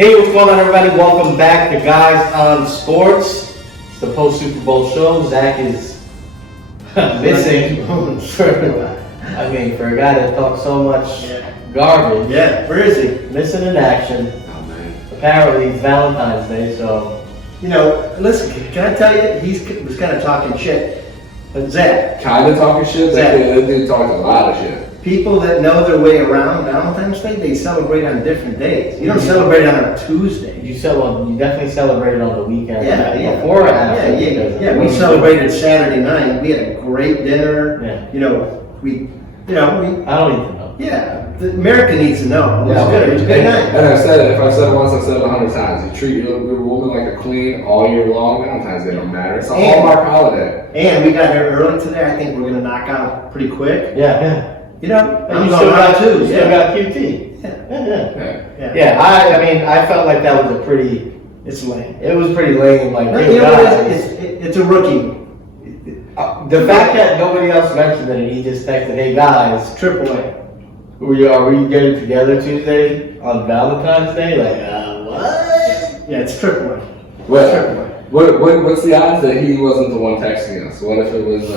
Hey, what's going on, everybody? Welcome back to Guys on Sports. It's the post-Super Bowl show. Zach is missing for a guy that talks so much garbage. Yeah, where is he? Missing in action. Oh, man. Apparently, it's Valentine's Day, so... You know, listen, can I tell you, he was kind of talking shit. But Zach, Kind of talking shit? Zach. That dude talks a lot of shit. people that know their way around Valentine's Day, they celebrate on different days. You don't celebrate on a Tuesday. You definitely celebrated on the weekend. Yeah. Before or after? Yeah. We celebrated Saturday night. We had a great dinner. Yeah. You know, we. I don't need to know. Yeah. The America needs to know. It was Yeah. good. It was a good night. And I've said it. If I've said it once, I've said it 100 times. You treat your woman like a queen all year long. Valentine's Day don't matter. It's a Hallmark holiday. And we got here early today. I think we're gonna knock out pretty quick. Yeah. You know, And you still got two. still got QT. Yeah. Yeah, I mean, I felt like that was a pretty... It's lame. It was pretty lame. Like, You know what it is? It's a rookie. The fact that nobody else mentioned it and he just texted, "Hey guys, Triple A. are we getting together Tuesday on Valentine's Day?" Like, what? Yeah, it's Triple A. What's the odds that he wasn't the one texting us? What if it was,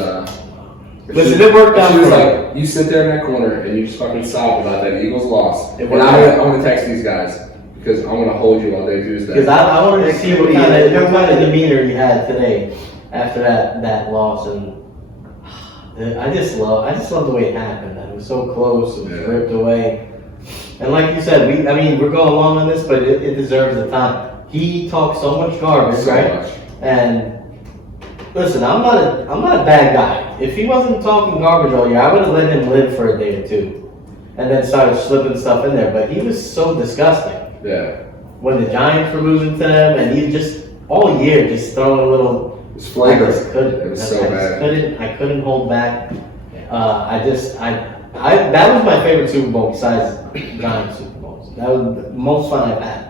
Listen, it worked out She was for like, you sit there in that corner and you just fucking sob about that Eagles loss. It And worked I'm gonna text these guys because I'm gonna hold you all day Tuesday. Because I wanted to see what kind of demeanor he had today after that loss, and I just love the way it happened. It was so close, it was ripped away, and like you said, we're going along on this, but it deserves the time. He talks so much garbage, So right? much. And listen, I'm not a bad guy. If he wasn't talking garbage all year, I would have let him live for a day or two, and then started slipping stuff in there. But he was so disgusting. Yeah. When the Giants were losing to them, and he just all year just throwing a little. It was flagrant. I just couldn't. It was so bad. I couldn't hold back. That was my favorite Super Bowl besides Giants Super Bowls. That was the most fun I've had.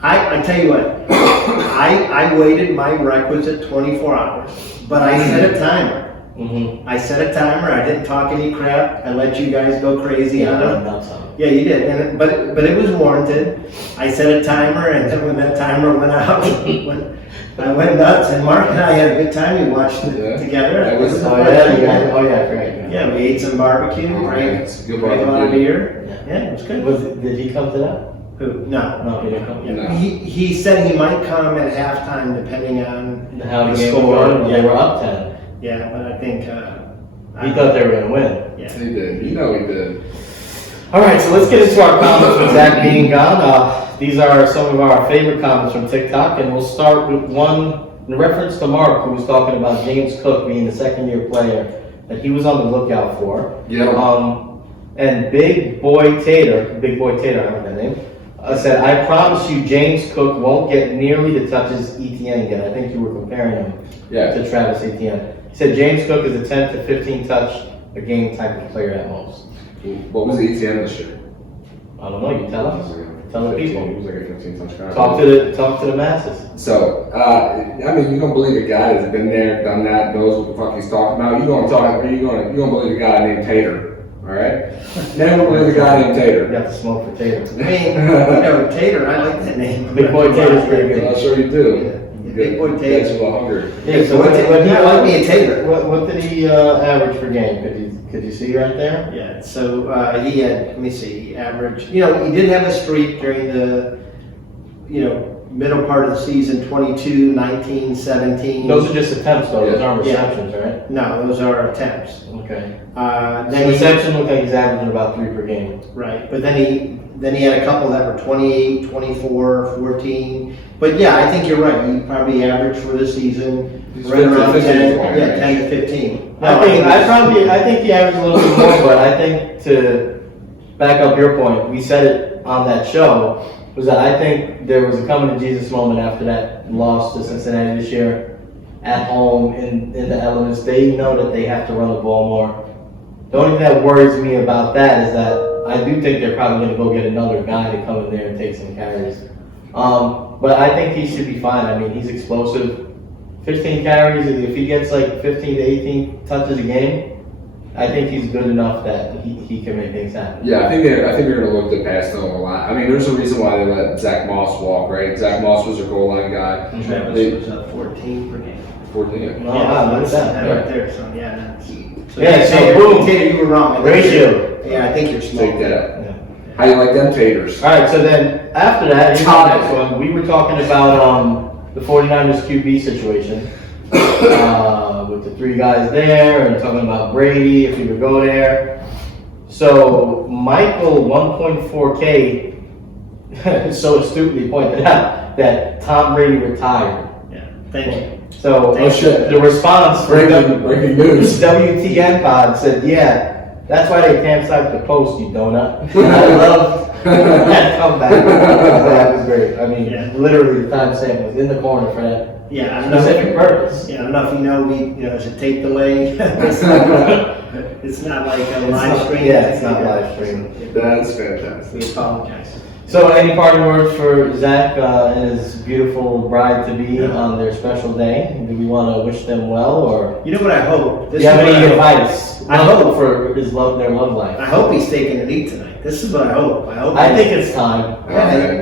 I tell you what, I waited my requisite 24 hours, but I set a timer. Mm-hmm. I set a timer. I didn't talk any crap. I let you guys go crazy on it. It. Yeah, you did. But it was warranted. I set a timer, and then when that timer went out, I went nuts. And Mark and I had a good time. We watched it together. That was Great. Yeah, we ate some barbecue. Drank Good a lot of barbecue. beer. Yeah, it was good. Did he come to that? Who? No. No, he didn't come. No. He said he might come at halftime, depending on How the the game score. was going. Yeah, we're up 10. Yeah, but I think He thought they were going to win. Yeah. He did. You know he did. All right, so let's get into our comments with Zach being gone. These are some of our favorite comments from TikTok, and we'll start with one in reference to Mark, who was talking about James Cook being the second-year player that he was on the lookout for. Yeah. And Big Boy Tater, I don't know that name, said, "I promise you James Cook won't get nearly the touches Etienne get." I think you were comparing him to Travis Etienne. He said James Cook is a 10 to 15 touch a game type of player at most. What was the ETN this year? I don't know, you tell us. Tell the people. He was like a 15 touch guy. Talk to the masses. So, you don't believe a guy that's been there, done that, knows what the fuck he's talking about. You don't believe a guy named Tater. All right? Never believe a guy named Tater. You got to smoke for Tater. I mean, Tater, I like that name. Big Boy Tater's pretty good. I'm sure you do. Big Boy Tater. Gets you a hunger. Yeah, so I like me a Tater. What did he average per game? Could you see right there? Yeah, so he had, let me see, he averaged, he did have a streak during the, middle part of the season, 22, 19, 17. Those are just attempts, though. Those aren't Yeah. receptions, right? No, those are attempts. Okay. Then Reception looked like he's averaging about 3 per game. Right, but then he had a couple that were 28, 24, 14. But yeah, I think you're right. He probably averaged for the season He's right around 15, 10, 20, yeah, 10 to 15. I think he averaged a little bit more, but I think to back up your point, we said it on that show, was that I think there was a coming to Jesus moment after that loss to Cincinnati this year at home in the elements. They know that they have to run the ball more. The only thing that worries me about that is that I do think they're probably going to go get another guy to come in there and take some carries. But I think he should be fine. I mean, he's explosive. 15 carries, if he gets like 15 to 18 touches a game, I think he's good enough that he can make things happen. Yeah, I think they're going to look to pass to him a lot. I mean, there's a reason why they let Zach Moss walk, right? Zach Moss was their goal line guy. Travis was up 14 per game. 14. No, wow, look at that. Right there, so yeah. That's, Yeah, so Tater, boom. Tater, you were wrong. Ratio. Yeah, I think you're small. Take that. Yeah. How you like them taters? All right, so then after that, here's the next one. We were talking about the 49ers QB situation with the three guys there and talking about Brady if he would go there. So Michael 1.4K so astutely pointed out that Tom Brady retired. Yeah, thank you. So Thank you. the response from Breaking news. WTN pod said, yeah, that's why they campsite the post, you donut. I love that comeback. That was great. I mean, Yeah. literally the timestamp was in the corner for that Yeah, I don't know. specific purpose. Yeah, I don't know if you know, it's a tape delay. It's not like a live stream. Yeah, it's not live stream. That's fantastic. We apologize. So any parting words for Zach and his beautiful bride-to-be on their special day? Do we want to wish them well, or You know what I hope? do you have is what any I hope. advice I hope. for their love life? I hope he's taking a knee tonight. This is what I hope. I think it's time. Man,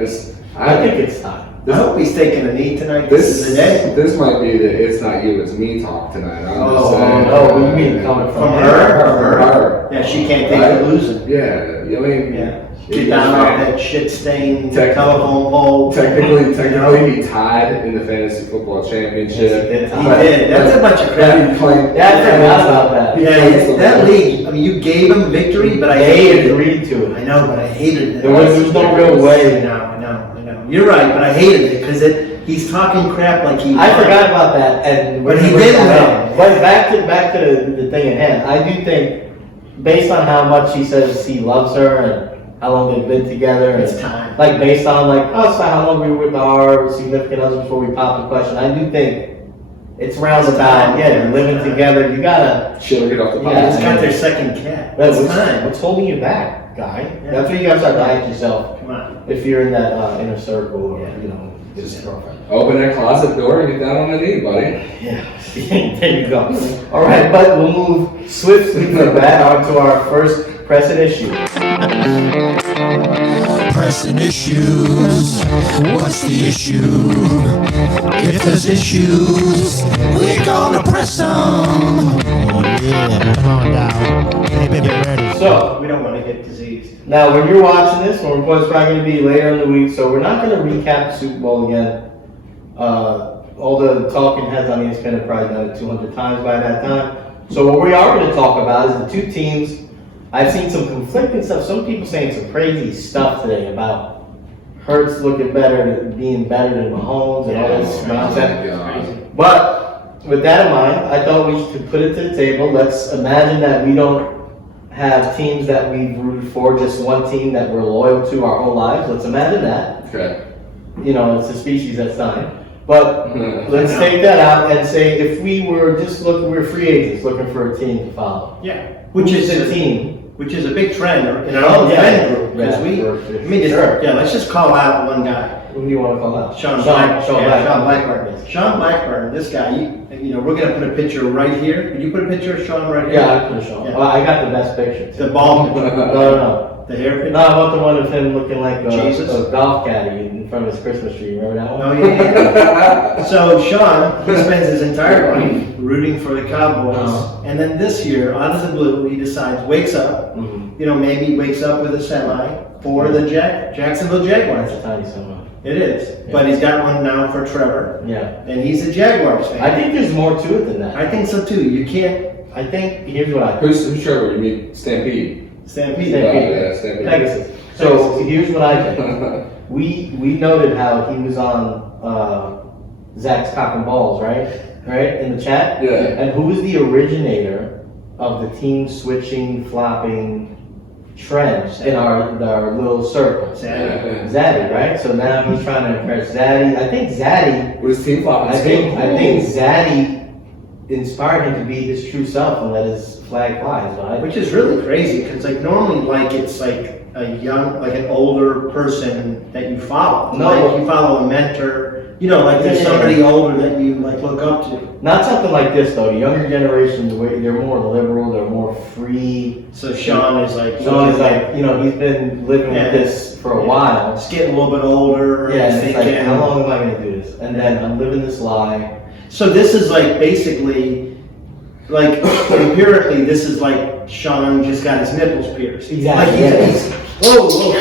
I think it's time. I hope he's taking a knee tonight. This is the day. This might be the "it's not you, it's me" talk tonight. I'm just Oh, saying. no, what do you mean coming from From her? Her. Yeah, she can't take Right? the losing. Yeah, I mean, Yeah. Get down off that shit stained Tech- telephone pole. technically, he tied in the fantasy football championship. Yes, he did. He did. That's a bunch of crap. He claimed- Yeah, I forgot about that. Yeah, that league, I mean, you gave him victory, but I They hated it. agreed to I it. know, but I hated it. There was no real way. I know. You're right, but I hated it because he's talking crap like he. I forgot about that, and But he did win. But back to the thing at hand. I do think, based on how much he says he loves her and how long they've been together, and It's time. like based on so how long we were with our significant husband before we popped the question. I do think it's round It's about time. yeah, living together. You gotta. She'll get off the Yeah, pot. He's got their second cat. What's, It's time. what's holding you back, guy? Yeah. That's what you gotta start dying to yourself Come on. if you're in that inner circle or Yeah. his girlfriend. Open that closet door and get down on the knee, buddy. Yeah, there you go. All right, but we'll move swiftly from that on to our first pressing issue. Pressing issues. What's the issue? If there's issues, we're gonna press them. Oh yeah, come on down. Hey baby, ready. So, We don't want to get diseased. now when you're watching this, well, it's probably going to be later in the week, so we're not going to recap the Super Bowl again. All the talking heads on ESPN have probably done it 200 times by that time. So what we are going to talk about is the two teams. I've seen some conflicting stuff. Some people saying some crazy stuff today about Hurts looking better, being better than Mahomes and all this nonsense. But with that in mind, I thought we should put it to the table. Let's imagine that we don't have teams that we've rooted for, just one team that we're loyal to our whole lives. Let's imagine that. Okay. It's a species that's dying. But let's take that out and say if we were we're free agents looking for a team to follow. Yeah. Which is a a team. Which is a big trend in our own friend group. Because let's just call out one guy. Who do you want to call out? Sean Blackburn. Blackburn. Sean Blackburn, this guy, we're gonna put a picture right here. Can you put a picture of Sean right here? Yeah, I put Sean. Yeah. Well, I got the best picture. The ball picture. No. The hair picture. No, I want the one of him looking like Jesus? a golf caddy in front of his Christmas tree. Remember that one? Oh, yeah. So Sean, he spends his entire life rooting for the Cowboys. Oh. And then this year, out of the blue, he wakes up, Mm-hmm. maybe wakes up with a semi for the Jacksonville Jaguars. That's a tiny summer. It is. But he's got one now for Trevor. Yeah. And he's a Jaguars fan. I think there's more to it than that. I think so too. You can't I think, here's what I Who's Trevor? You mean Stampede? stampede. Stampede. Stampede. Pegasus. So here's what I think. We noted how he was on Zach's Cock and Balls, right? In the chat? Yeah. And who was the originator of the team switching, flopping trend in our little circle? Zaddy, right? So now he's trying to impress Zaddy. I think Zaddy, What is team flopping? I think Zaddy inspired him to be his true self and let his flag fly. Is what I think. Which is really crazy because normally it's like a young, like an older person that you follow. No. Like you follow a mentor. You know, like there's somebody older that you like look up to. Not something like this though. The younger generation, they're more liberal, they're more free. So Sean is like, he's been living with this for a while. He's getting a little bit older. Yeah, and it's like, how long am I going to do this? And then I'm living this lie. So this is like basically, like empirically, this is like Sean just got his nipples pierced. Exactly. Like he's whoa.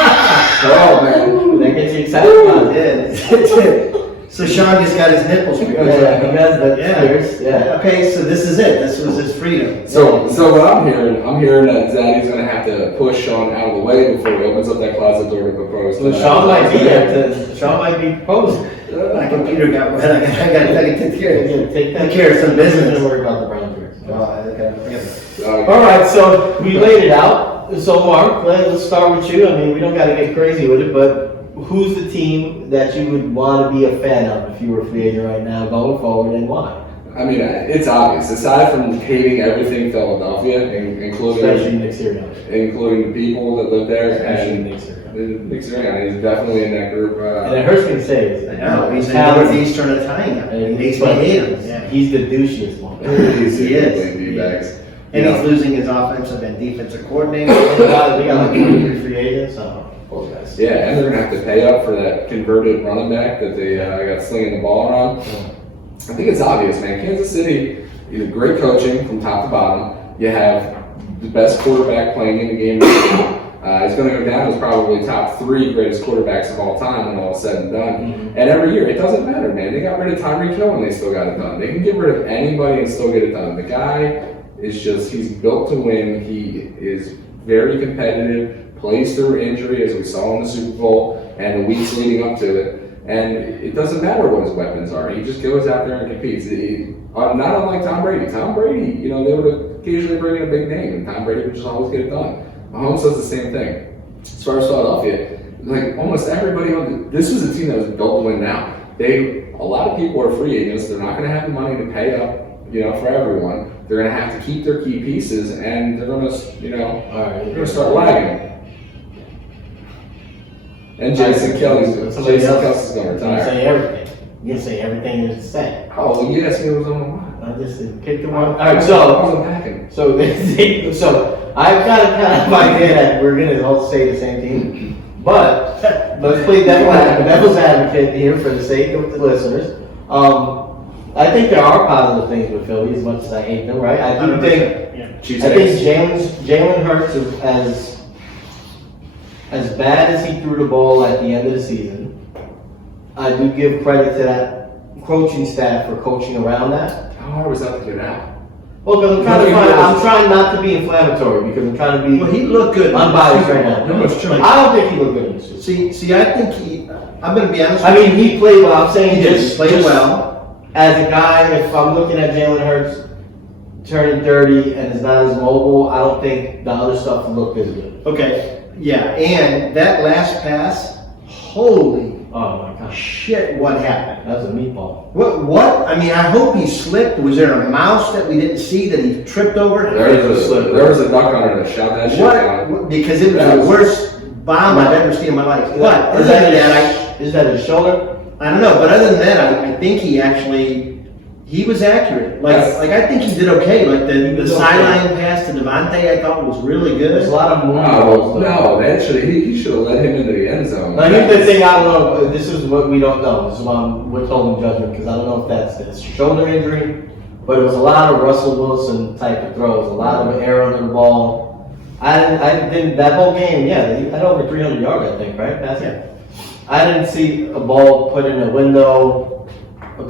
Oh man, that gets you excited. Yeah. So Sean just got his nipples pierced. Yeah. Okay, so this is it. This was his freedom. So what I'm hearing that Zaddy's gonna have to push Sean out of the way before he opens up that closet door to propose. Well, Sean might be there. Sean might be proposing. My computer got wet. I gotta take Take care of some business. Don't worry about the brown birds. Okay. All right, so we laid it out. So Mark, let's start with you. I mean, we don't got to get crazy with it, but who's the team that you would want to be a fan of if you were a free agent right now going forward, and why? I mean, it's obvious. Aside from hating everything Philadelphia, including Nick Sirianni. including the people that live there, Especially and Nick Sirianni. Nick Sirianni is definitely in that group. And it hurts me to say it. I know, he's a talented. Northeastern Italian. And It makes me hate him. Yeah. He's the douchiest one. He is. D-bags. And he's losing his offensive and defensive coordinator. We got like 23 free agents, so both guys. Yeah, and they're gonna have to pay up for that converted running back that they got slinging the ball around. I think it's obvious, man. Kansas City, you have great coaching from top to bottom. You have the best quarterback playing in the game. He's going to go down as probably top 3 greatest quarterbacks of all time when all is said and done. Mm-hmm. And every year, it doesn't matter, man. They got rid of Tyreek Hill and they still got it done. They can get rid of anybody and still get it done. The guy is just, he's built to win. He is very competitive, plays through injury, as we saw in the Super Bowl and the weeks leading up to it. And it doesn't matter what his weapons are. He just goes out there and competes. Not unlike Tom Brady. Tom Brady, they would occasionally bring in a big name, and Tom Brady would just always get it done. Mahomes does the same thing. As far as Philadelphia, like almost everybody this was a team that was built to win now. A lot of people are free agents. They're not going to have the money to pay up, for everyone. They're going to have to keep their key pieces, and they're going to, they're going to start lagging. And Jason Kelce's going to retire. Say everything. You can say everything is the same. Oh, well, you asked me what was on my mind. I just kicked the one. All right, I so wasn't packing. so I've got a kind of idea that we're gonna all say the same thing, but let's play devil's advocate here for the sake of the listeners. I think there are positive things with Philly, as much as I hate them, right? I do think Jalen Hurts is as bad as he threw the ball at the end of the season. I do give credit to that coaching staff for coaching around that. How hard was that to get out? Well, because I'm trying not to be inflammatory because I'm trying to be Well, he looked good. unbiased right now. No, it's true. I don't think he looked good in this season. See, I think I'm going to be honest I with mean, he played well. I'm saying He just played well. As a guy, if I'm looking at Jalen Hurts turning 30 and is not as mobile, I don't think the other stuff looked as good. Okay, yeah, and that last pass, holy Oh my gosh, shit, what happened? that was a meatball. What? I mean, I hope he slipped. Was there a mouse that we didn't see that he tripped over? There was a duck hunter that shot that shit down. What? Because it was the worst bomb I've ever seen in my life. But other than that, Is that his shoulder? I don't know. But other than that, I think he was accurate. Yes. Like I think he did okay. Like the did sideline pass to Devontae, I thought was really There's a good. lot of movement. No, he should have let him into the end zone. I think the thing I don't know, this is what we don't know. This is why I'm withholding judgment because I don't know if that's his shoulder injury, but it was a lot of Russell Wilson type of throws, a lot of air under the ball. I didn't that whole game. Yeah, he had over 300 yards, I think, right? That's it. I didn't see a ball put in a window,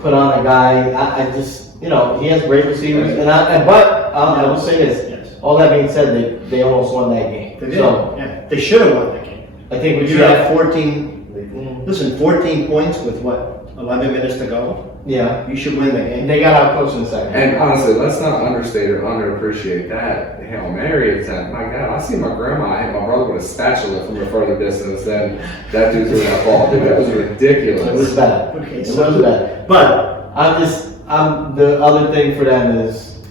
put on a guy. I just, he has great receivers, but I will say this. Yes. All that being said, they almost won that game. They did. So Yeah. They should have won that game. I think we You should have have 14. Listen, 14 points with what? 11 minutes to go. Yeah, You should win the game. they got out coached in the second. And honestly, let's not understate or underappreciate that Hail Mary attempt. My God, I see my grandma hit my brother with a spatula from a further distance than that dude threw that ball. Dude, that was ridiculous. It was bad. Okay, It so- was bad. But The other thing for them is,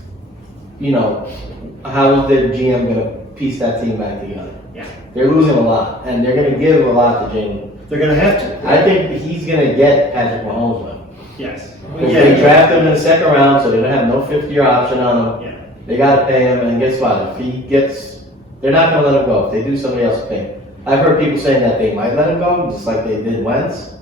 how is their GM going to piece that team back together? Yeah. They're losing a lot, and they're going to give a lot to Jalen. They're gonna have to. I think he's gonna get Patrick Mahomes now. Yes. Because they drafted him in the second round, so they're gonna have no fifth-year option on him. Yeah. They gotta pay him, and guess what? If he gets, they're not gonna let him go. If they do, somebody else will pay him. I've heard people saying that they might let him go, just like they did Wentz.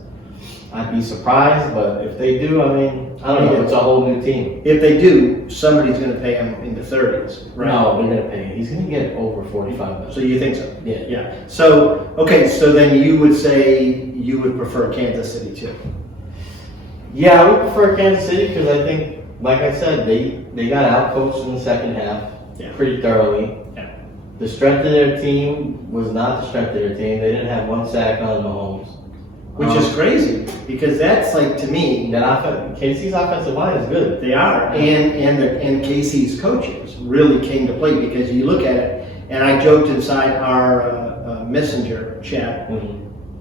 I'd be surprised, but if they do, I mean, I don't know, it's a whole new team. If they do, somebody's gonna pay him in the 30s, right? No, they're gonna pay him. He's gonna get over 45 million. So you think so? Yeah. Yeah. So, okay, so then you would say you would prefer Kansas City too? Yeah, I would prefer Kansas City because I think, like I said, they got outcoached in the second half Yeah. pretty thoroughly. Yeah. The strength of their team was not the strength of their team. They didn't have one sack on Mahomes. Which is crazy, because that's like, to me, KC's offensive line is good. they are, and KC's coaches really came to play, because you look at it, and I joked inside our messenger chat,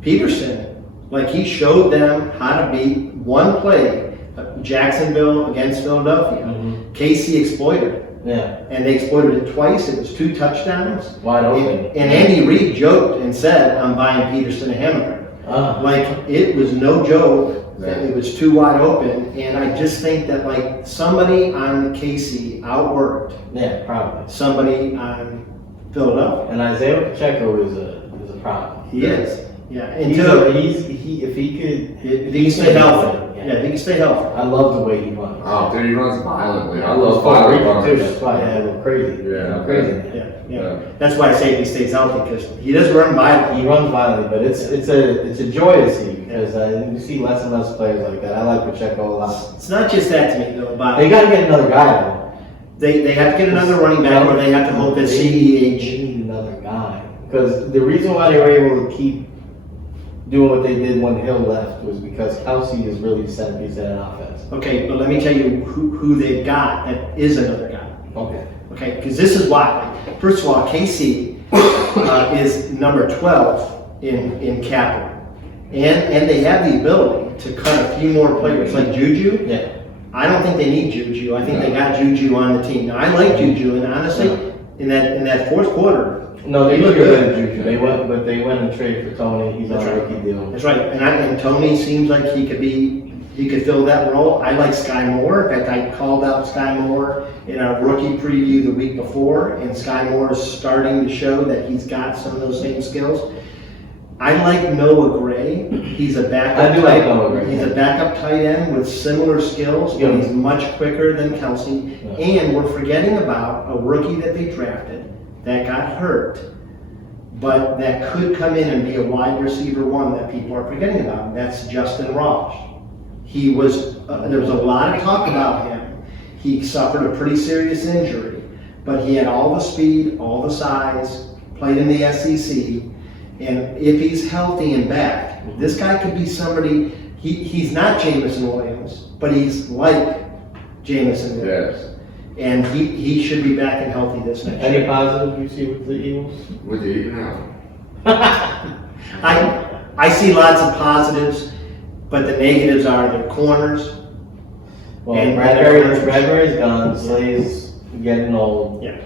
Peterson, like he showed them how to beat one play, Jacksonville against Philadelphia. KC exploited it, Yeah, and they exploited it twice. It was 2 touchdowns. wide open. And Andy Reid joked and said, "I'm buying Peterson a hamburger." Like, it was no joke. It was too wide open, and I just think that like somebody on KC outworked Yeah, probably. somebody on Philadelphia. And Isaiah Pacheco is a problem. He is, yeah. If he could, If he can stay healthy, yeah, if he can stay healthy. I love the way he runs. Oh, dude, he runs violently. I He's love Puerto violent Rican, too. runners. That's why I go crazy. Yeah. Crazy. Yeah, Yeah. yeah. That's why I say if he stays healthy, because he does run violently. He runs violently, but it's a joy to see because you see less and less players like that. I like Pacheco a lot. It's not just that to me though, Bob. They got to get another guy though. They have to get another running back, or they have to hope that They CEH. need another guy because the reason why they were able to keep doing what they did when Hill left was because Kelsey is really the centerpiece of that offense. Okay, but let me tell you who they've got that is another guy. Okay. Okay, because this is why. Like, first of all, KC is number 12 in cap room. And they have the ability to cut a few more players, like Juju. Yeah. I don't think they need Juju. I think they got Juju on the team. Now, I like Juju, and honestly, in that fourth quarter, No, they He look looked good good. at Juju. They went and traded for Tony. He's on That's a right. rookie deal. that's right. And Tony seems like he could fill that role. I like Sky Moore. In fact, I called out Sky Moore in our rookie preview the week before, and Sky Moore is starting to show that he's got some of those same skills. I like Noah Gray. He's a backup. I do like Noah Gray. He's a backup tight end with similar skills, Yeah. but he's much quicker than Kelsey. Yeah. And we're forgetting about a rookie that they drafted that got hurt, but that could come in and be a wide receiver one that people are forgetting about. And that's Justin Ross. He was, there was a lot of talk about him. He suffered a pretty serious injury, but he had all the speed, all the size, played in the SEC. And if he's healthy and back, this guy could be somebody, he's not Jameson Williams, but he's like Jameson Williams. Yes. And he should be back and healthy this next Any year. positive you see with the Eagles? With the I see lots of positives, but the negatives are their corners. Well, And Bradbury's gone. Slay's getting old. Yeah.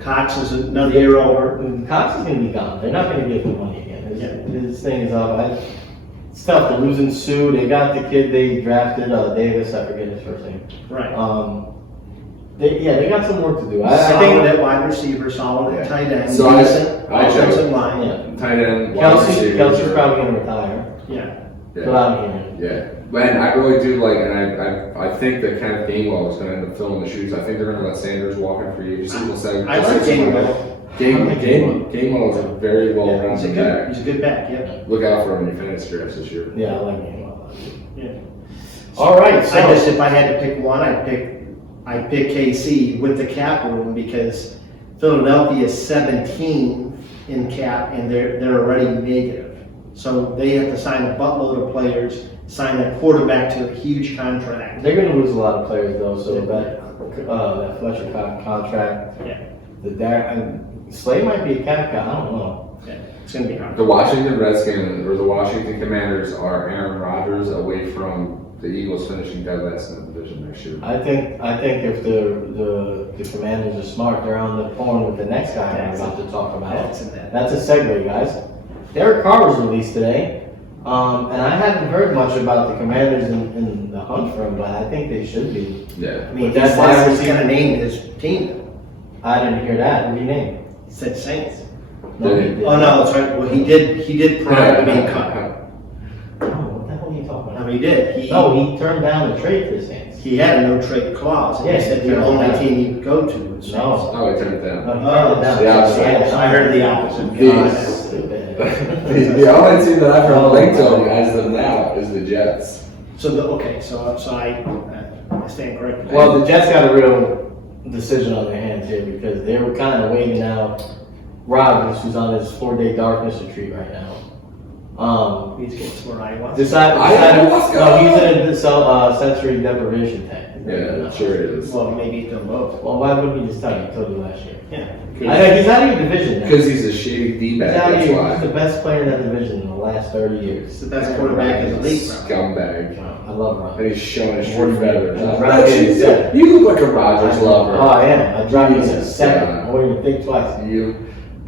Cox is another year over. Cox is going to be gone. They're not going to give him money again. Yeah. His thing is up. It's tough. They're losing Sue. They got the kid they drafted, Davis. I forget his first name. Right. They got some work to do. I Solid think at wide receiver, solid at tight end, So I decent check. offensive line. yeah. tight end, wide receiver. Kelsey's probably going to retire. Yeah. But Yeah. I'm hearing. Yeah. Man, I really do like, and I think that Kenneth Gainwell is going to end up filling the shoes. I think they're going to let Sanders walk in free agency. I like Gainwell. Gainwell is a very well He's a rounded good, back. he's a good back, yeah. Look out for him when you finish drafts this year. Yeah, I like him a lot. Yeah. All right, so I guess if I had to pick one, I'd pick KC with the cap room, because Philadelphia is 17 in cap and they're already negative. So they have to sign a buttload of players, sign a quarterback to a huge contract. they're going to lose a lot of players though. So that Fletcher contract, Yeah. Slay might be a cap guy. I don't know. Yeah. It's gonna be hard. The Washington Redskins or the Washington Commanders are Aaron Rodgers away from the Eagles finishing dead last in the division next year. I think if the Commanders are smart, they're on the phone with the next guy I'm about to talk about. That's in that. That's a segue, guys. Derek Carr was released today, and I haven't heard much about the Commanders in the hunt for him, but I think they should be. Yeah. I mean, That's that's why he's gonna name his team. I didn't hear that. What do you name? He said Saints. No, Did he he? didn't. Oh, no, that's right. Well, he did prior to being cut. Oh, what the hell are you talking No, about? he did. No, he turned down the trade for the Saints. He had a no-trade clause. And Yeah, he said he the turned only it down. team he'd go to was Saints. No. Oh, he turned it down. No, he turned it down. Yeah, I heard the opposite. These- Stupid. The only team that I've heard linked to him as of now is the Jets. So I stand corrected. Well, the Jets got a real decision on their hands here because they were kind of waiting out Rodgers, who's on his 4-day darkness retreat right now. He's getting sworn ayahuasca. Decided, Ayahuasca! no, he's in a sensory deprivation tank. Yeah, sure it is. Well, maybe he's done both. Well, why wouldn't he just tell you? He told you last year. Yeah. I know he's out of your division now. Because he's a shady He's D-bag, out of that's your, he's the why. best player in that division in the last 30 years. He's the best quarterback in the league, bro. Scumbag. I love Ron. And he's showing his true feathers. And Rodgers- You look like a Rodgers Oh, lover. I am. I dropped him in Jesus, 7. yeah. I wouldn't even think twice. You.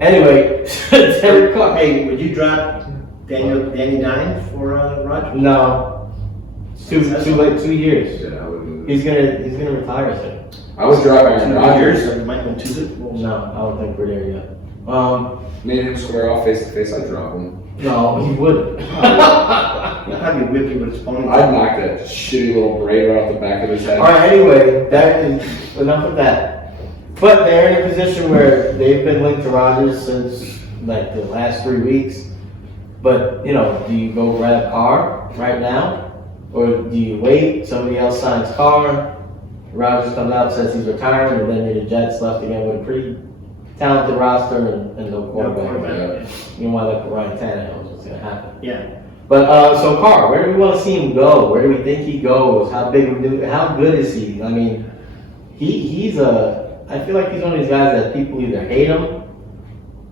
Anyway, Derek Carr. Hey, would you drop Danny Dimes for Rodgers? No. It's too late. 2 years. Yeah, I wouldn't. He's gonna retire soon. I was driving 2 Rodgers. years, so you might win 2 Super Bowls. No, I don't think we're there yet. Me and him square off face to face, I'd drop him. No, he wouldn't. He'll probably whip you with his ponytail. I'd knock that shitty little braid right off the back of his head. All right. Anyway, that is enough of that. But they're in a position where they've been linked to Rodgers since like the last 3 weeks. But you know, do you go grab Carr right now, or do you wait? Somebody else signs Carr. Rodgers comes out, says he's retiring, and then the Jets left again with a pretty talented roster and no quarterback. Yeah. You know why like Ryan Tannehill was what's gonna happen. Yeah. But so Carr, where do we want to see him go? Where do we think he goes? How good is he? I mean, he's I feel like he's one of these guys that people either hate him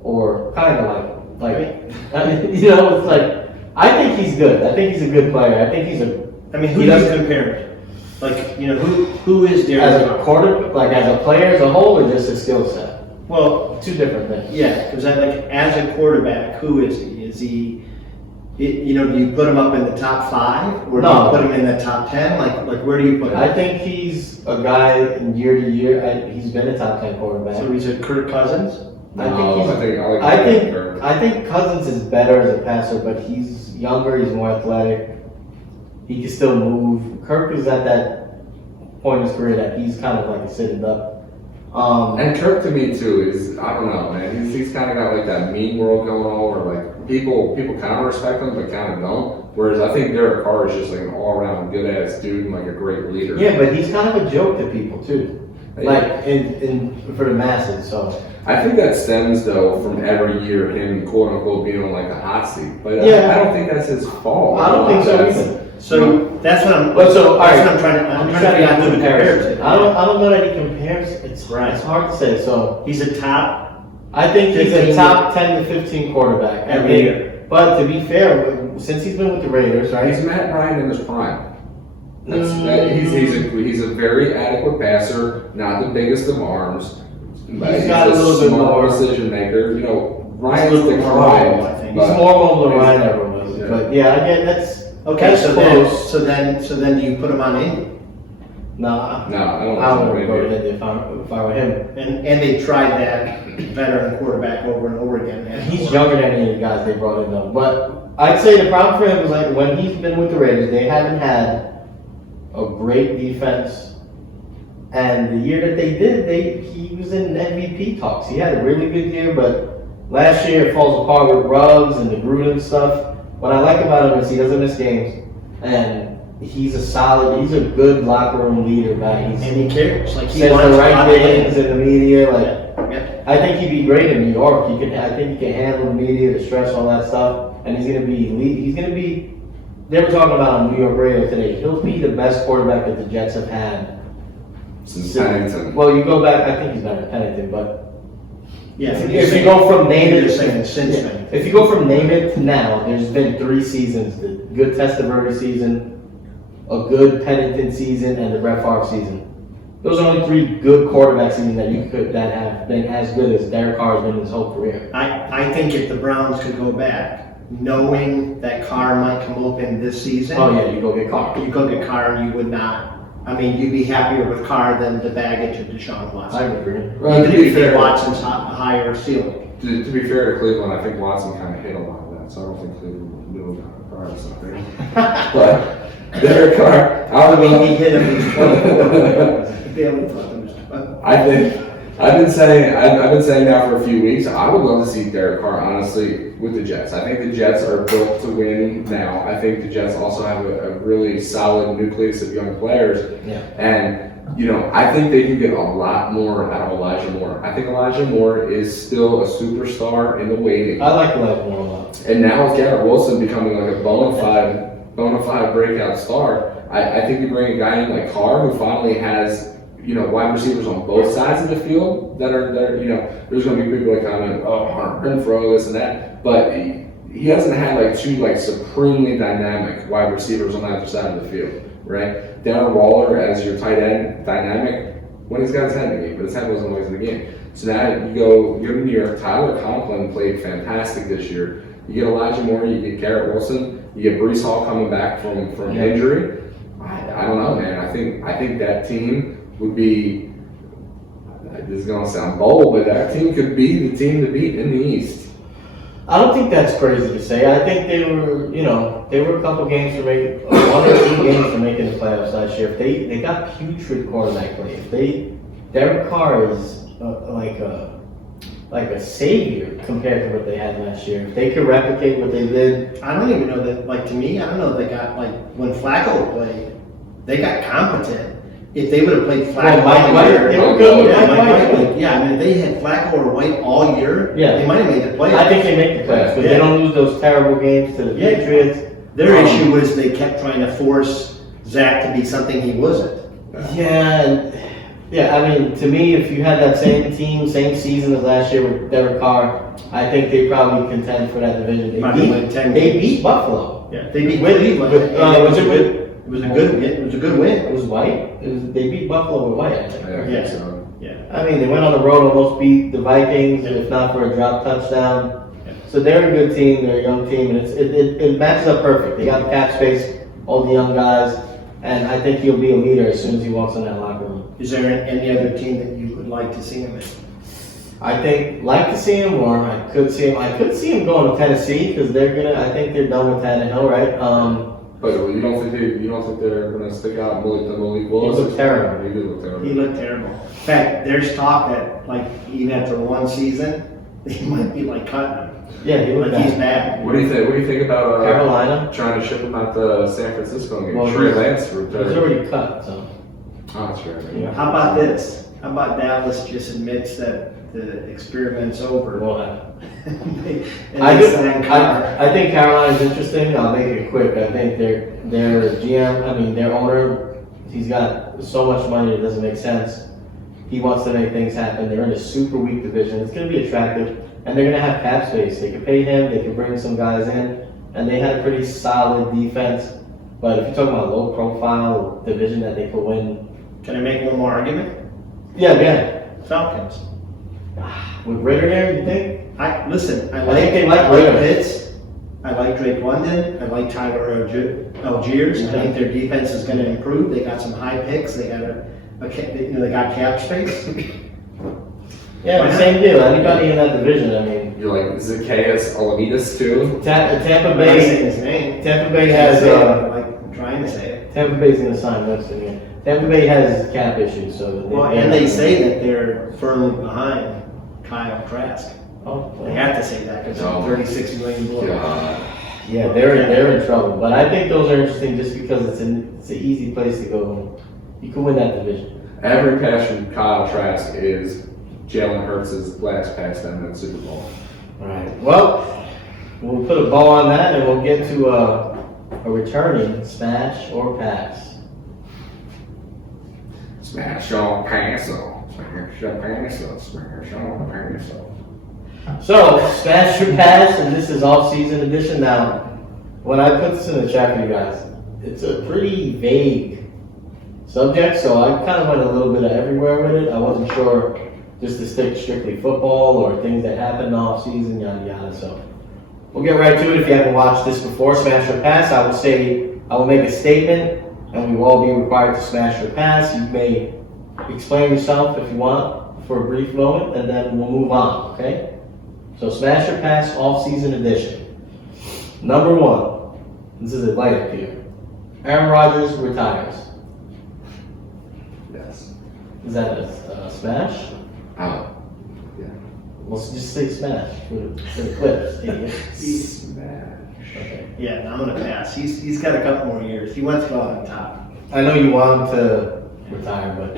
or kind of like I mean, you know, it's like I think he's good. I think he's a good player. I think he's I mean, who He do you doesn't- compare him to? Like, you know, who is Derek as a Carr? quarter, like as a player as a whole, or just a skill set. Well, Two different things. yeah, because as a quarterback, who is he? Is he, you know, do you put him up in the top 5? Or do No. you put him in the top 10? Like where do you put him? I think he's a guy in year to year. He's been a top 10 quarterback. So he's a Kirk Cousins? I think No, he's- I think Cousins is better as a passer, but he's younger, he's more athletic. He can still move. Kirk is at that point in his career that he's kind of like a sitting duck. And Kirk to me too is, I don't know, man. He's kind of got like that mean world going on where like people kind of respect him but kind of don't. Whereas I think Derek Carr is just like an all around good ass dude and like a great leader. Yeah, but he's kind of a joke to people too. Like in for the masses. So I think that stems though from every year him quote unquote being on like the hot seat. But Yeah. I don't think that's his fault. I don't think so That's- either. So that's what I'm, But so, all that's right. what I'm trying to to figure out who to compare it to. I don't know that he compares. It's Right. It's hard to say. So He's a top, I think he's a 15 top 10 to 15 quarterback Every I think- year. But to be fair, since he's been with the Raiders, right? He's Matt Ryan in his prime. Mm. He's a very adequate passer, not the biggest of arms. But He's got a little bit smart more. decision maker. You know, he's a Ryan's little the bit more mobile, I crime. think. He's but- more mobile than Ryan ever was. Yeah. But yeah, again, that's okay, that's so close. then do you put him on Indy? No, No, I don't I think wouldn't so, go maybe. to Indy if I were him. And they tried that veteran quarterback over and over again. And He's younger than any of the guys they brought in though. But I'd say the problem for him is like when he's been with the Raiders, they haven't had a great defense. And the year that they did, he was in MVP talks. He had a really good year, but last year it falls apart with Ruggs and the Gruden stuff. What I like about him is he doesn't miss games, and he's a good locker room leader, man. And he cares. Like he Says wants the to right lot things in the media. Like Yeah. I think he'd be great in New York. I think he can handle the media, the stress, all that stuff, and he's gonna be. They were talking about on New York radio today. He'll be the best quarterback that the Jets have had. Since Pennington. Well, you go back. I think he's better than Pennington, but Yeah. if you go from name You're it, saying since yeah, then. if you go from name it to now, there's been 3 seasons: the good Testaverde season, a good Pennington season, and the Brett Favre season. Those are only 3 good quarterbacks even that have been as good as Derek Carr has been his whole career. I think if the Browns could go back, knowing that Carr might come open this season. Oh yeah, you go get Carr. You go get Carr and you would not. I mean, you'd be happier with Carr than the baggage of Deshaun Watson. I agree. Well, to Even be if you fair, think Watson's a higher ceiling. to be fair to Cleveland, I think Watson kind of hit a lot of that, so I don't think Cleveland knew about Carr or something. But Derek Carr, I would He hit him with 24. They only thought him was 12. I think I've been saying now for a few weeks. I would love to see Derek Carr, honestly, with the Jets. I think the Jets are built to win now. I think the Jets also have a really solid nucleus of young players, and I think they can get a lot more out of Elijah Moore. I think Elijah Moore is still a superstar in the waiting. I like Elijah Moore a lot. And now with Garrett Wilson becoming like a bona fide breakout star, I think you bring a guy in like Carr who finally has wide receivers on both sides of the field that are there's going to be people that comment, Hunter Renfrow, this and that, but he hasn't had like 2 like supremely dynamic wide receivers on either side of the field, right? Darren Waller as your tight end, dynamic when he's got his head in the game, but his head wasn't always in the game. So now you're to New York. Tyler Conklin played fantastic this year. You get Elijah Moore, you get Garrett Wilson, you get Breece Hall coming back from injury. I don't know, man. I think that team would be, this is going to sound bold, but that team could be the team to beat in the East. I don't think that's crazy to say. I think they were a couple games for making, 1 or 2 games for making the playoffs last year. If they got putrid quarterback play. Derek Carr is like a savior compared to what they had last year. If they could replicate what they did. I don't even know that, like, to me, I don't know if they got, like, when Flacco played, they got competent. If they would have played Flacco all year, they were good with Mike Mike White. White. Yeah, I mean, if they had Flacco or White all year, they might have made the playoffs. I think they make the playoffs, but they don't lose those terrible games to the Patriots. Their issue was they kept trying to force Zach to be something he wasn't. Yeah, I mean, to me, if you had that same team, same season as last year with Derek Carr, I think they probably contend for that division. They beat Buffalo. Yeah, they beat Cleveland. It was a good win. It was White. They beat Buffalo with White, I think. Yeah, so. Yeah. I mean, they went on the road, almost beat the Vikings, if not for a drop touchdown. So they're a good team. They're a young team, and it matches up perfect. They got the cap space, all the young guys, and I think he'll be a leader as soon as he walks in that locker room. Is there any other team that you would like to see him in? Like to see him, or I could see him going to Tennessee because I think they're done with Tannehill, right? But you don't think they're gonna stick out Malik Willis? He looked terrible. He did look terrible. He looked terrible. In fact, there's talk that, like, even after 1 season, they might be like cutting him. Yeah, he looked Like, he's bad. bad. What do you think about Carolina. trying to ship him out to San Francisco and get Well, Trey Lance for He's already cut, so. Oh, that's right. Yeah. How about this? How about Dallas just admits that the experiment's over? We'll have. And I they sign Carr. think Carolina's interesting. I'll make it quick. I think their GM, their owner, he's got so much money it doesn't make sense. He wants to make things happen. They're in a super weak division. It's going to be attractive, and they're going to have cap space. They can pay him. They can bring some guys in, and they had a pretty solid defense. But if you're talking about a low-profile division that they could win, Can I make one more argument? yeah. Falcons. With Ritter there, you think? I think they like Ritter. Pitts. I like Drake London. I like Tyler Algiers. I think their defense is going to improve. They got some high picks. They got they got cap space. Yeah, the same deal. Anybody in that division, You like Zacchaeus Olavidas too? Tampa I'm Bay. saying his name. Tampa Bay has. I'm trying to say it. Tampa Bay's going to sign Winston here. Tampa Bay has cap issues, so. And they say that they're firmly behind Kyle Trask. Oh, They have to say that because No. 36 million below. yeah, they're in trouble. But I think those are interesting just because it's an easy place to go. You can win that division. Every pass from Kyle Trask is Jalen Hurts' last pass down in the Super Bowl. All right. Well, we'll put a bow on that, and we'll get to a returning smash or pass. Smash on Paso. Smash on Paso. Smash on Paso. So, smash or pass, and this is off-season edition. Now, when I put this in the chat for you guys, it's a pretty vague subject, so I kind of went a little bit of everywhere with it. I wasn't sure just to stick strictly football or things that happened in the off season, yada yada. So we'll get right to it. If you haven't watched this before, smash or pass. I will make a statement, and we will all be required to smash or pass. You may explain yourself if you want for a brief moment, and then we'll move on. Okay? So smash or pass off season edition. Number 1. This is a light up here. Aaron Rodgers retires. Yes. Is that a smash? Oh. Yeah. Let's just say smash for the clips. Idiot. Smash. Okay. Yeah, I'm gonna pass. He's got a couple more years. He wants to go on top. I know you want him to retire, but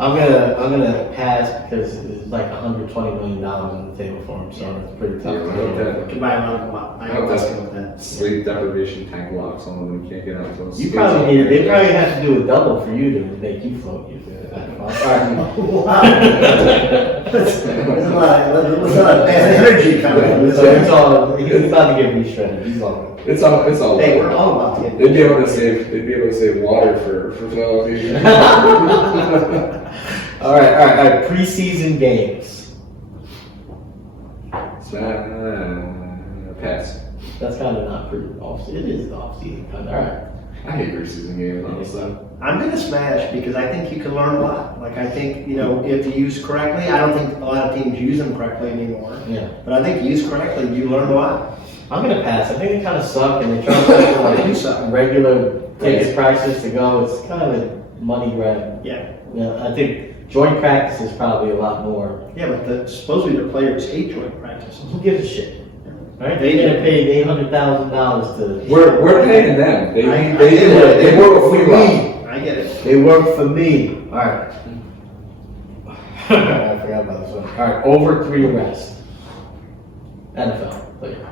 I'm gonna pass because it's like $120 million on the table for him, so it's pretty tough. Yeah, I hope that- Goodbye, Monica. I hope that's good with that. Sleep deprivation tank locks on when you can't get out. So You probably need. They probably have to do a double for you to make you float. You feel that? Wow. There's a lot of bad energy coming. So it's all. He's about to get re-shredded. He's all. It's all. Hey, we're all about to get. They'd be able to save water for Philadelphia. All right. Preseason games. Pass. That's kind of not pretty off. It is the off season kind of. All right. I hate preseason games, honestly. I'm gonna smash because I think you can learn a lot. Like I think, if you use correctly, I don't think a lot of teams use them correctly anymore. Yeah. But I think used correctly, you learn a lot. I'm gonna pass. I think they kind of suck, and they try to put They do suck. regular ticket prices to go. It's kind of a money grab. Yeah. I think joint practice is probably a lot more. Yeah, but supposedly the players hate joint practices. Who gives a shit? Right? They're gonna pay $800,000 to. We're paying them. They I work for me. I get it. They work for me. All right. I forgot about this one. All right. Over 3 arrests. NFL player.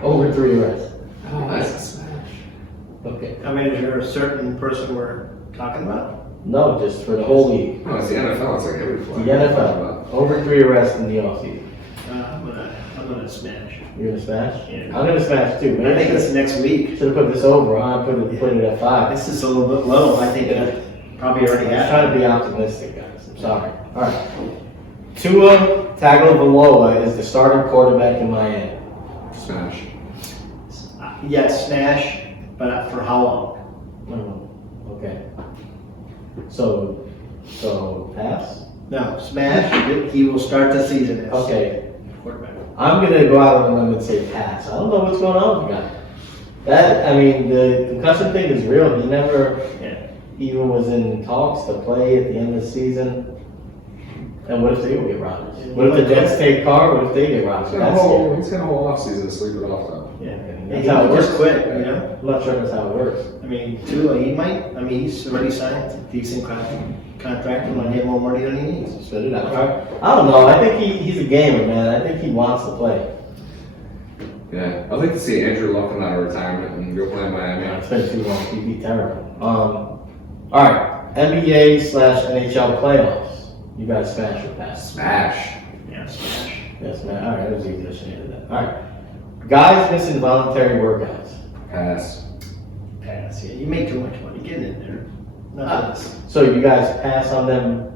Over 3 arrests. Oh, that's a smash. Okay. I mean, is there a certain person we're talking about? No, just for the whole league. No, it's the NFL. It's like every The flag. NFL. Over 3 arrests in the offseason. I'm gonna smash. You're gonna smash? Yeah. I'm gonna smash too. I think it's next week. Should have put this over. I put it at 5. This is a little bit low. I think it probably already I'm happened. trying to be optimistic, guys. I'm sorry. All right. Tua Tagovailoa is the starting quarterback in Miami. Smash. Yes, smash, but for how long? Okay. So pass. No, smash. He will start the season as Okay. quarterback. I'm gonna go out on a limb and say pass. I don't know what's going on with the guy. The concussion thing is real. He never even was in talks to play at the end of the season. And what if they don't get Rodgers? What if the Jets take Carr? What if they get Rodgers? He's got a whole offseason to sleep it off though. Yeah. That's how it works. Just quit, I'm not sure that's how it works. I mean, Tua, he's already signed a decent contract and might get more money than he needs. Spit it out. I don't know. I think he's a gamer, man. I think he wants to play. Yeah, I'd like to see Andrew Luck come out of retirement and go play in Miami. It's been too long. He'd be terrible. All right. NBA/NHL playoffs. You guys smash or pass? Smash. Yeah, smash. Yes, man. All right. That was easy to say that. All right. Guys missing voluntary workouts. Pass. Pass. Yeah, you make too much money. Get in there. Nothing. So you guys pass on them.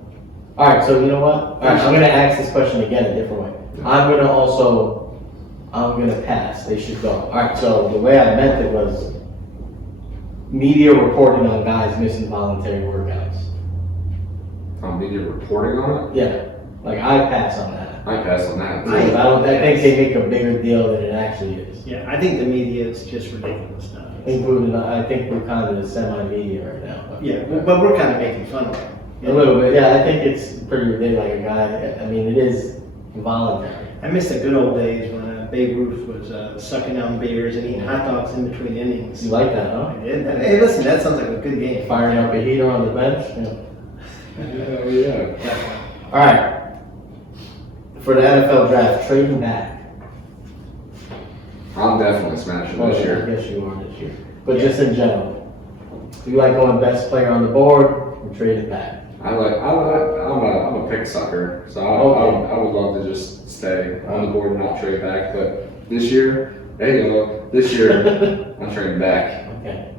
All right. So you know what? All right. I'm going to ask this question again a different way. I'm going to pass. They should go. All right. So the way I meant it was media reporting on guys missing voluntary workouts. Media reporting on it? Yeah. Like I pass on that. I pass on that. I think they make a bigger deal than it actually is. Yeah, I think the media is just ridiculous stuff. Including, I think we're kind of the semi-media right now. But Yeah, but we're kind of making fun of it. a little bit, yeah. I think it's pretty ridiculous. Like a guy. I mean, it is voluntary. I miss the good old days when Babe Ruth was sucking down beers and eating hot dogs in between innings. You like that, huh? I did. Hey, listen, that sounds like a good game. Firing up a heater on the bench. Yeah. Yeah. All right. For the NFL draft, trading back. I'm definitely smashing Well, this I year. guess you are this year. But just in general, do you like going best player on the board or trading back? I'm a pick sucker, so I would love to just stay on the board and not trade back. But this year, I'm trading back. Okay.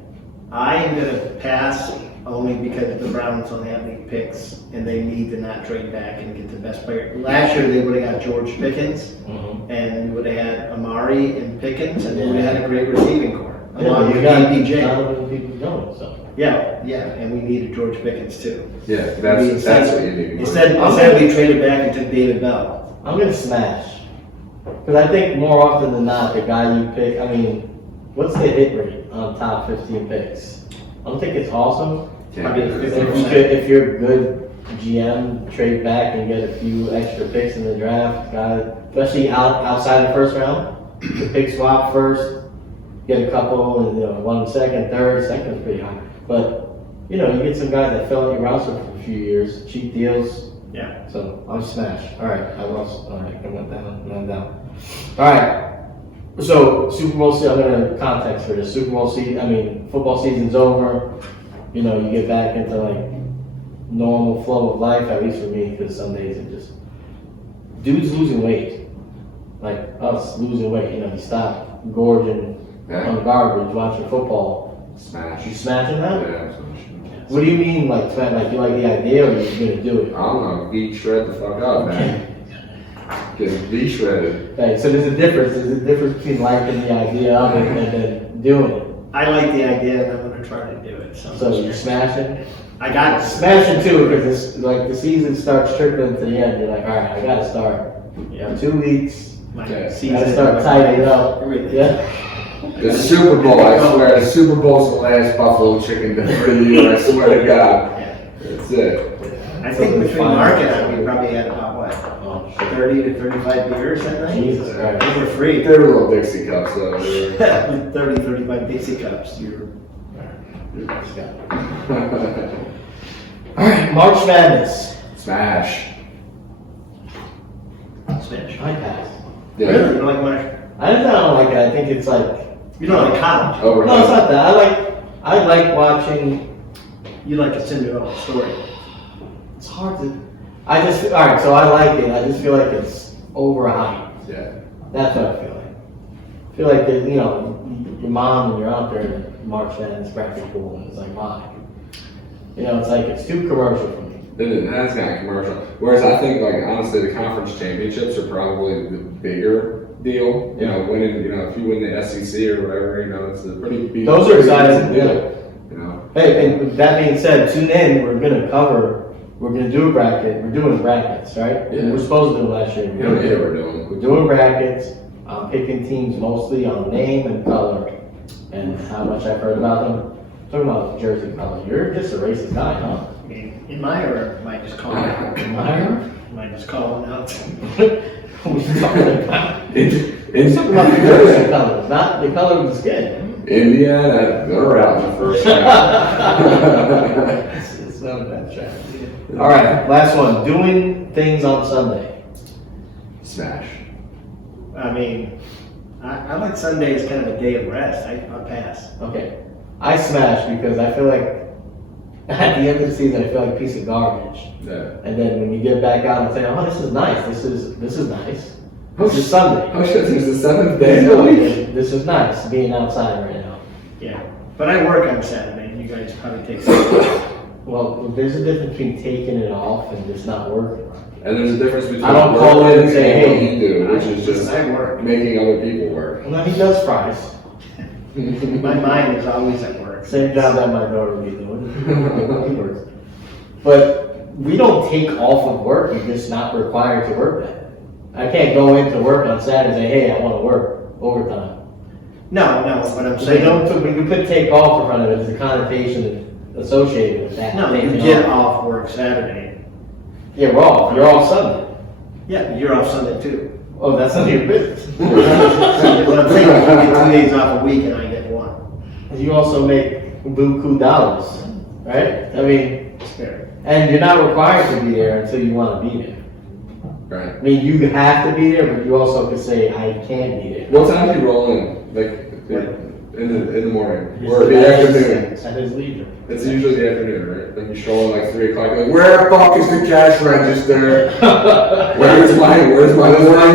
I am going to pass only because the Browns don't have any picks, and they need to not trade back and get the best player. Last year, they would have got George Pickens, and we would have had Amari and Pickens, and they would have had a great receiving core. Along with DPJ. People going, so. Yeah, and we needed George Pickens too. Yeah, that's what you need. Instead we traded back and took David Bell. I'm gonna smash. Because I think more often than not, the guy you pick, I mean, what's the hit rate on top 15 picks? I don't think it's awesome. Probably If you're a good GM, trade back and get a few extra picks in the draft, especially outside the first round, the pick swap first, get a couple, and one second, second's pretty high. But, you get some guys that fell on your roster for a few years, cheap deals. Yeah. So I'm smashed. All right, I lost. All right, I went down. All right. So Super Bowl season. I'm gonna context for this. Super Bowl season. Football season's over. You get back into like normal flow of life. At least for me, because some days it just dudes losing weight, like us losing weight. You stop gorging on garbage, watching football. Smash. You smashing that? Yeah, I'm smashing. What do you mean, like you like the idea, or you're gonna do it? I don't know. Beat shred the fuck up, man. Get beat shredded. Right, so there's a difference. There's a difference between liking the idea of it and then doing it. I like the idea, and I'm gonna try to do it. So you're smashing? I got it. Smashing too, because the season starts trickling to the end. You're like, all right, I gotta start. Yeah. 2 weeks. My Okay. season. Gotta start tightening up. Everything. Yeah. The Super Bowl, I swear, the Super Bowl's the last buffalo chicken dinner for the year, I swear to God. Yeah. That's it. I think between Mark and I, we probably had about what, Oh, shit. 30 to 35 beers that night. Jesus Christ. We were free. They were little Dixie cups, though. They were- 30, 35 Dixie cups. You're Nice guy. All right, March Madness. Smash. Spanish. I pass. Yeah. Really? You don't like Mark? I don't like it. I think it's like. You don't like college? Over. No, it's not that. I like watching. You like a Cinderella story. It's hard to. All right, so I like it. I just feel like it's overhyped. Yeah. That's what I feel like. I feel like that, your mom and your aunt are in March Madness bracket pool, and it's like, why? It's like it's too commercial for me. That's kind of commercial. Whereas I think, like, honestly, the conference championships are probably the bigger deal. Winning, if you win the SEC or whatever, it's a pretty big. Those are exciting, deal. yeah. Hey, and with that being said, tune in. We're gonna do a bracket. We're doing brackets, right? Yeah. We're supposed to do it last year. Yeah, we're doing. We're doing brackets. I'm picking teams mostly on name and color and how much I've heard about them. Talking about jersey color. You're just a racist guy, huh? I mean, in my era, I might just call it out. Admire? I might just call it out. What are you talking about? In Talking about the jersey colors, not the color of the skin. Indiana, they're out in the first round. It's not a bad shot. All right, last one. Doing things on Sunday. Smash. I mean, I like Sunday as kind of a day of rest. I'll pass. Okay. I smash because I feel like at the end of the season I feel like a piece of garbage. Yeah. And then when you get back out and say, oh, this is nice. This is nice. This is Sunday. Oh shit, there's the 7th day of the week. This is nice being outside right now. Yeah. But I work on Saturday, and you guys probably take Saturday. Well, there's a difference between taking it off and just not working. And there's a difference between I don't call working in and say, what hey, you do, which is just I work. making other people work. Well, he does fries. My mind is always at work. Same job that my daughter would be doing. He works. But we don't take off of work. We're just not required to work that. I can't go into work on Saturday and say, hey, I want to work overtime. No, what I'm They saying. don't. We put take off in front of it. There's a connotation associated with that. No, you Taking get off. off work Saturday. Yeah, we're off. You're off Sunday. Yeah, but you're off Sunday too. Oh, that's none of your business. What I'm saying is you get 2 days off a week and I get one. You also make buku dollars, right? I mean, It's fair. and you're not required to be there until you want to be there. Right. I mean, you have to be there, but you also could say, I can't be there. What time do you roll in? Like in the morning or the afternoon? At his leisure. It's usually the afternoon, right? Like you stroll in like 3 o'clock. Like, where the fuck is the cash register? Where's my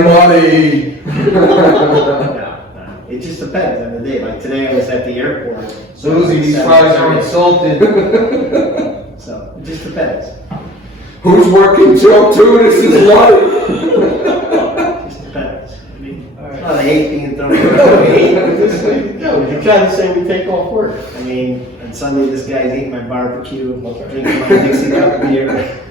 money? No. It just depends on the day. Like today I was at the airport. Susie, these fries are insulted. So it just depends. Who's working till 2? This is life. It just depends. I mean, it's not a hate being thrown around. No, you're trying to say we take off work. I mean, on Sunday this guy's eating my barbecue, drinking my Dixie cup of beer.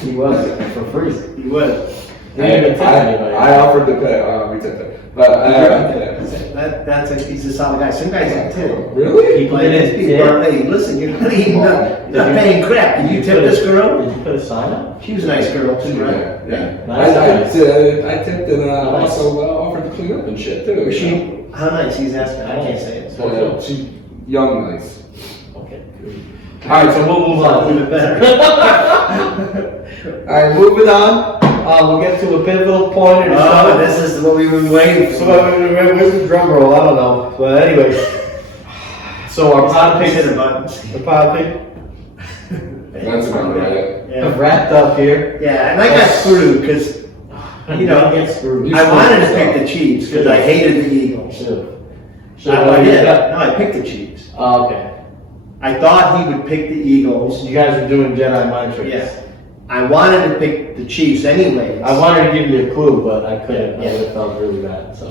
He was for free. He would. He didn't even tip anybody. I offered to pay. We took that. But That's he's a solid guy. Some guys don't tip. really? People Like, didn't people tip. are, hey, listen, you're not eating, you're not paying crap. Did you tip this girl? Did you put a sign up? She was a nice girl too, right? Yeah. Nice. I tipped and also offered to clean up and shit too. Was you know? she, how nice, he's asking, I can't say it. She young nice. Okay. Alright, so we'll move A on. little bit better. Alright, moving on. We'll get to a pivotal point in the Oh, show. this is what we've been waiting So, for. where's the drum roll? I don't know. But anyway. So our pod Hit picks, the buttons. the pod pick That's about right. Yeah. have wrapped up here. Yeah, and I got screwed because You know, get screwed. You I wanted to pick the Chiefs because I hated the Eagles. Should've. I did. No, I picked the Chiefs. Oh, okay. I thought he would pick the Eagles. You guys are doing Jedi mind tricks. Yeah. I wanted to pick the Chiefs anyways. I wanted to give you a clue, but I couldn't. Yeah. I felt really bad. So.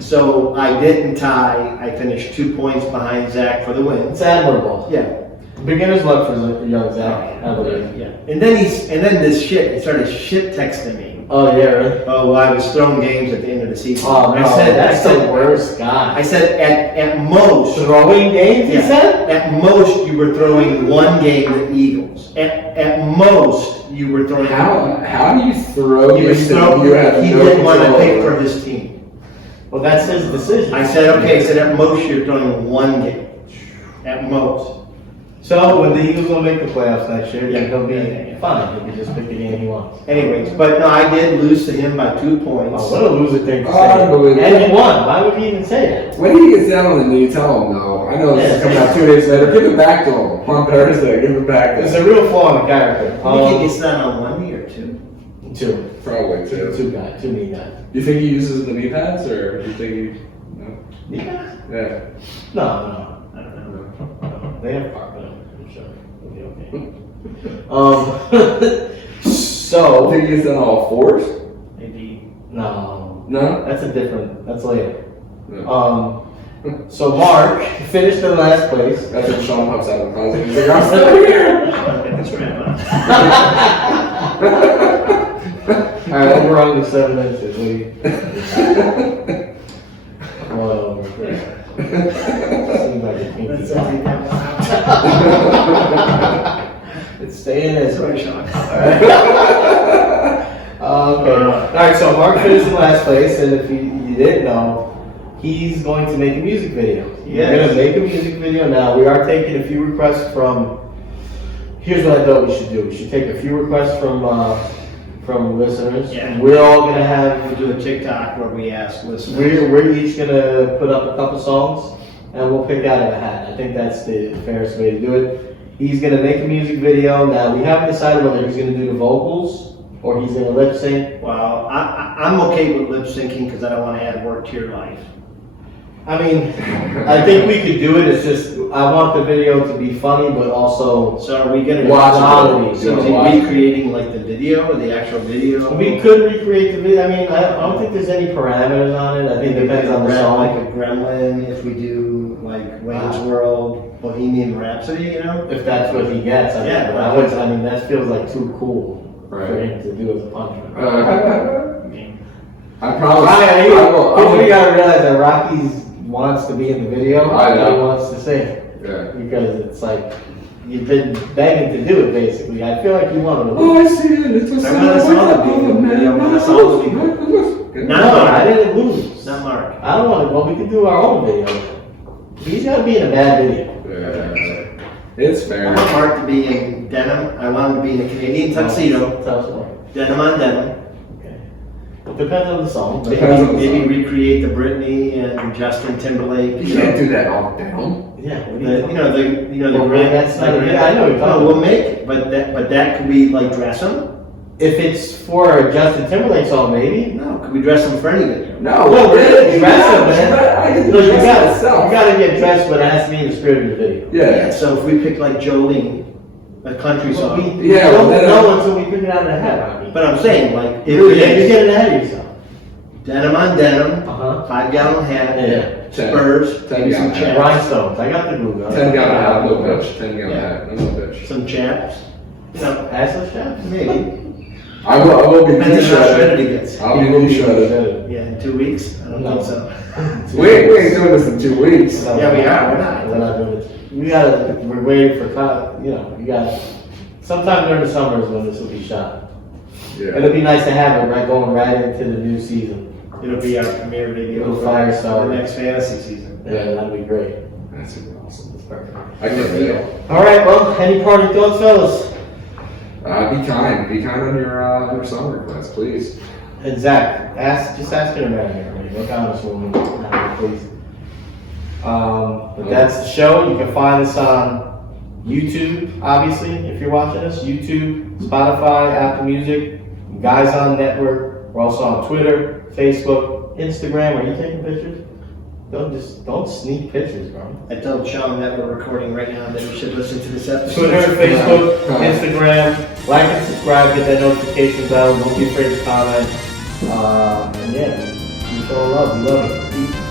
So I didn't tie. I finished 2 points behind Zach for the win. It's admirable. Yeah. Beginner's luck for young Zach, I believe. Yeah. And then he started shit texting me. Oh yeah, really? Oh, well, I was throwing games at the end of the season. Oh no, that's the worst I guy. said at most. Throwing games, you Yeah. said? At most, you were throwing one game to the Eagles. At most, you were throwing. How do you throw He was games that throwing. you have He no didn't want to control pick over? for his team. Well, that's his decision. I said, okay. I said at most, you're throwing one game. At most. So when the Eagles will make the playoffs next year, then he'll be Yeah. fine. He can just pick the game he wants. Anyways, but no, I did lose to him by 2 points. Oh, what a loser thing to Oh, say. I believe it. And he won. Why would he even say that? When he gets down on the knee, tell him no. I know this is coming out 2 days later. Give it back to him on Thursday. Give it back to There's him. a real flaw in the character. You think he gets that on 1 knee or 2? Two. Probably too. Two knee guys. You think he uses the knee pads, or do you think he? No. Knee guys? Yeah. No, I don't know. no. They have carpet. I'm sure. It'll be okay. So. Think he gets that on all fours? Maybe. No. No. That's that's later. No. So Mark finished in last place. That's when Sean pops out of the closet. He's like, I'm still here. That's right, Alright, we're on to 7 minutes. Well, seems like a kinky That's spot. It's staying this way. Sorry, Sean. Okay. Alright, so Mark finished in last place, and if you didn't know, he's going to make a music video. He's Yes. going to make a music video now. We are taking a few requests from. Here's what I thought we should do. We should take a few requests from listeners. Yeah. We're all gonna have. We'll do a TikTok where we ask listeners. We're each gonna put up a couple songs, and we'll pick out of a hat. I think that's the fairest way to do it. He's gonna make a music video. Now we haven't decided whether he's gonna do the vocals or he's gonna lip sync. Well, I'm okay with lip syncing because I don't want to add work to your life. I mean, I think we could do it. It's just I want the video to be funny, but also So are we gonna Watchable. So is he recreating like the video or the actual video? we could recreate the video. I mean, I don't think there's any parameters on it. I think it depends on the song. Like a Gremlin, if we do like Wayne's World, Bohemian Rhapsody, you know? If that's what he gets, I Yeah, mean, right. I mean, that feels like too cool for Right. him to do as a punchman. I promise. Ryan, I you gotta realize that Rocky's wants to be in the video. I know. He wants to sing Yeah. because it's like you've been begging to do it. Basically, I feel like you want to. Oh, I see it. It's a I want us all to be in the video. I want us all to be No, I didn't lose. Not Mark. I don't want to. Well, we can do our own video. He's got to be in a bad video. Yeah. It's I fair. want Mark to be in denim. I want him to be in a Canadian tuxedo. Tell us more. Denim on denim. Okay. It depends on the song. Depends on the Maybe song. recreate the Britney and Justin Timberlake. You can't do that all down. Yeah. What do The, you you know the Well, that's not a video. I know what you're talking Oh, we'll about. make it, but that could be like dress 'em. If it's for a Justin Timberlake song, maybe. No, could we dress them for any video? No, No, really, dress him, man. I can Look, you dress gotta, myself. you gotta get dressed, but it has to be in the spirit of the video. Yeah. So if we pick like Jolene, a country But song. we Yeah, don't well, then- know until we figure it out in the head. I mean. But I'm saying, like, if You're we getting ahead of yourself. denim on denim, Uh-huh. 5-gallon hat, Yeah. spurs, 10 maybe some gallon hat. chaps, Rhinestones. I got the glue. 10-gallon hat, no bitch. 10-gallon Yeah. hat, no bitch. some chaps, You know, assless chaps? maybe. I will be Depends on how shredded shredded. he gets. I'll be really shredded. Yeah, in 2 weeks? I don't No. think so. We ain't doing this in 2 weeks. Yeah, we are. We're not. We're not doing it. We gotta, we're waiting for, you got, sometime during the summer is when this will be shot. Yeah. It'll be nice to have it right going right into the new season. It'll be our premiere video Little for fire for starter. the next fantasy season. Yeah, that'd be great. That's super awesome. That's perfect. I can't do it. All right, well, any parting thoughts, fellas? Be kind. Be kind on your song requests, please. And Zach, just ask her to marry her. I mean, look on this woman, please. But that's the show. You can find us on YouTube, obviously, if you're watching us. YouTube, Spotify, Apple Music, Guys on Network. We're also on Twitter, Facebook, Instagram. Are you taking pictures? Don't sneak pictures, bro. I told Sean that we're recording right now, that we should listen to this episode. Twitter, Facebook, Instagram. Like and subscribe, get that notification bell. Don't be afraid to comment. And yeah, we fall in love. We love it.